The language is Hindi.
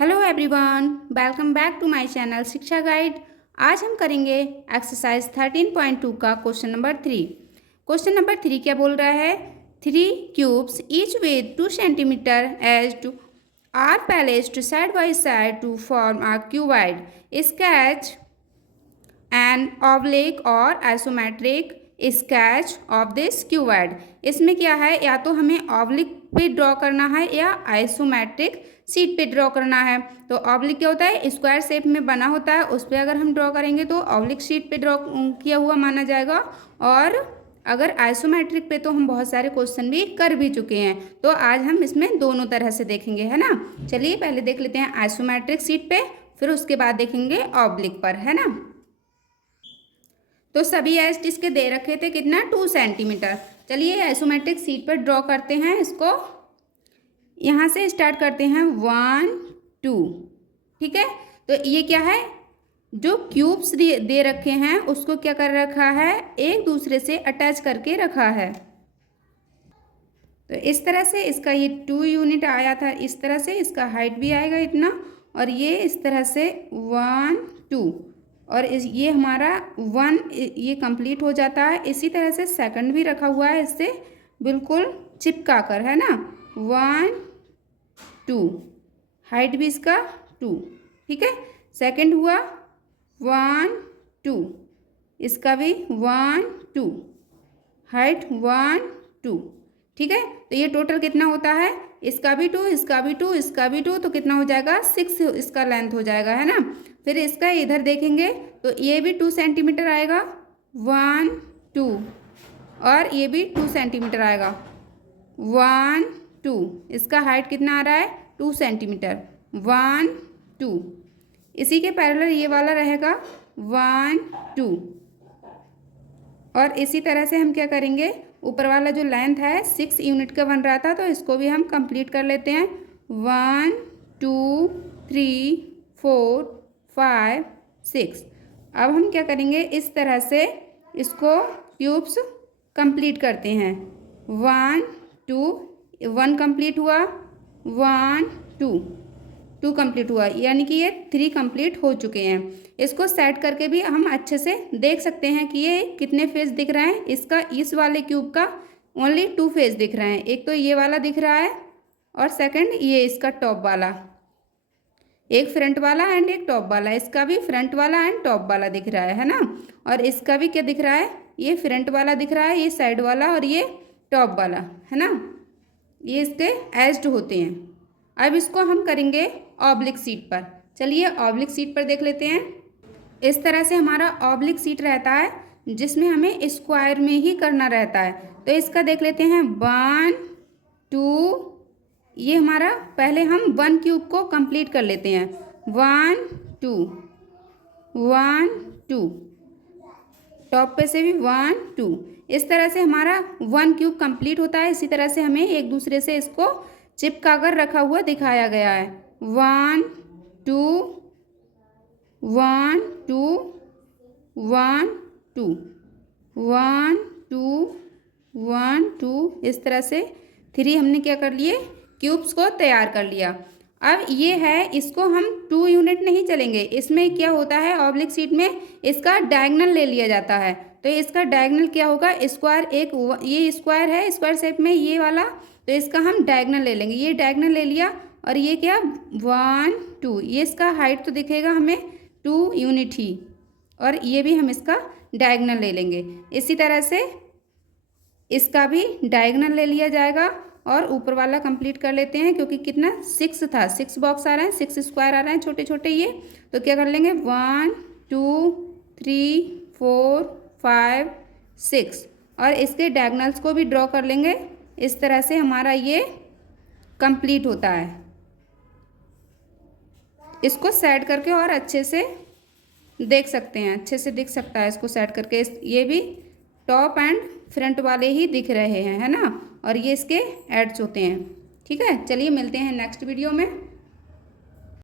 Hello everyone, welcome back to my channel Shiksha guide. आज हम करेंगे एक्सरसाइज 13.2 का क्वेश्चन नंबर 3। क्वेश्चन नंबर 3 क्या बोल रहा है? 3 cubes each with 2 centimetre edged are placed side by side to form a cuboid. Sketch an oblique और isometric sketch of this cuboid. इसमें क्या है, या तो हमें ऑब्लिक पे ड्रॉ करना है या आइसोमेट्रिक शीट पे ड्रॉ करना है। तो ऑब्लिक क्या होता है, स्क्वायर शेप में बना होता है, उस पर अगर हम ड्रॉ करेंगे तो ऑब्लिक शीट पे ड्रॉ किया हुआ माना जाएगा। और अगर आइसोमेट्रिक पे तो हम बहुत सारे क्वेश्चन भी कर भी चुके हैं, तो आज हम इसमें दोनों तरह से देखेंगे, है ना। चलिए पहले देख लेते हैं आइसोमेट्रिक शीट पे, फिर उसके बाद देखेंगे ऑब्लिक पर, है ना। तो सभी एज इसके दे रखे थे कितना, 2 सेंटीमीटर। चलिए आइसोमेट्रिक शीट पर ड्रॉ करते हैं इसको। यहाँ से स्टार्ट करते हैं 1 2, ठीक है। तो ये क्या है, जो क्यूब्स दे रखे हैं उसको क्या कर रखा है, एक दूसरे से अटैच करके रखा है। तो इस तरह से इसका ये 2 यूनिट आया था, इस तरह से इसका हाइट भी आएगा इतना, और ये इस तरह से 1 2, और ये हमारा 1 ये कंप्लीट हो जाता है। इसी तरह से सेकंड भी रखा हुआ है इससे बिल्कुल चिपका कर, है ना। 1 2, हाइट भी इसका 2, ठीक है। सेकंड हुआ 1 2, इसका भी 1 2, हाइट 1 2, ठीक है। तो ये टोटल कितना होता है, इसका भी 2, इसका भी 2, इसका भी 2, तो कितना हो जाएगा 6 इसका लेंथ हो जाएगा, है ना। फिर इसका इधर देखेंगे तो ये भी 2 सेंटीमीटर आएगा, 1 2, और ये भी 2 सेंटीमीटर आएगा, 1 2। इसका हाइट कितना आ रहा है, 2 सेंटीमीटर, 1 2। इसी के पैरेलल ये वाला रहेगा 1 2, और इसी तरह से हम क्या करेंगे, ऊपर वाला जो लेंथ है 6 यूनिट का बन रहा था, तो इसको भी हम कंप्लीट कर लेते हैं। 1 2 3 4 5 6। अब हम क्या करेंगे, इस तरह से इसको क्यूब्स कंप्लीट करते हैं। 1 2, 1 कंप्लीट हुआ, 1 2 2 कंप्लीट हुआ, यानी कि ये 3 कंप्लीट हो चुके हैं। इसको सेट करके भी हम अच्छे से देख सकते हैं कि ये कितने फेस दिख रहे हैं। इसका इस वाले क्यूब का ओनली 2 फेस दिख रहे हैं, एक तो ये वाला दिख रहा है, और सेकंड ये इसका टॉप वाला, एक फ्रंट वाला एंड एक टॉप वाला। इसका भी फ्रंट वाला एंड टॉप वाला दिख रहा है ना। और इसका भी क्या दिख रहा है, ये फ्रंट वाला दिख रहा है, ये साइड वाला, और ये टॉप वाला, है ना। ये इसके एज्ड होते हैं। अब इसको हम करेंगे ऑब्लिक सीट पर। चलिए ऑब्लिक सीट पर देख लेते हैं। इस तरह से हमारा ऑब्लिक सीट रहता है, जिसमें हमें स्क्वायर में ही करना रहता है। तो इसका देख लेते हैं 1 2, ये हमारा पहले हम 1 क्यूब को कंप्लीट कर लेते हैं। 1 2 1 2, टॉप पे से भी 1 2। इस तरह से हमारा 1 क्यूब कंप्लीट होता है। इसी तरह से हमें एक दूसरे से इसको चिपका कर रखा हुआ दिखाया गया है। 1 2 1 2 1 2 1 2 1 2, इस तरह से 3 हमने क्या कर लिए, क्यूब्स को तैयार कर लिया। अब ये है, इसको हम 2 यूनिट नहीं चलेंगे। इसमें क्या होता है, ऑब्लिक सीट में इसका डायगोनल ले लिया जाता है। तो इसका डायगोनल क्या होगा, स्क्वायर, एक ये स्क्वायर है, स्क्वायर शेप में ये वाला, तो इसका हम डायगोनल ले लेंगे। ये डायगोनल ले लिया, और ये क्या 1 2, ये इसका हाइट तो दिखेगा हमें 2 यूनिट ही, और ये भी हम इसका डायगोनल ले लेंगे। इसी तरह से इसका भी डायगोनल ले लिया जाएगा, और ऊपर वाला कंप्लीट कर लेते हैं, क्योंकि कितना 6 था, 6 बॉक्स आ रहे हैं, 6 स्क्वायर आ रहे हैं छोटे छोटे ये। तो क्या कर लेंगे 1 2 3 4 5 6, और इसके डायगोनल्स को भी ड्रॉ कर लेंगे। इस तरह से हमारा ये कंप्लीट होता है। इसको सेट करके और अच्छे से देख सकते हैं, अच्छे से दिख सकता है इसको सेट करके। ये भी टॉप एंड फ्रंट वाले ही दिख रहे हैं, है ना, और ये इसके एड्स होते हैं। ठीक है, चलिए मिलते हैं नेक्स्ट वीडियो में।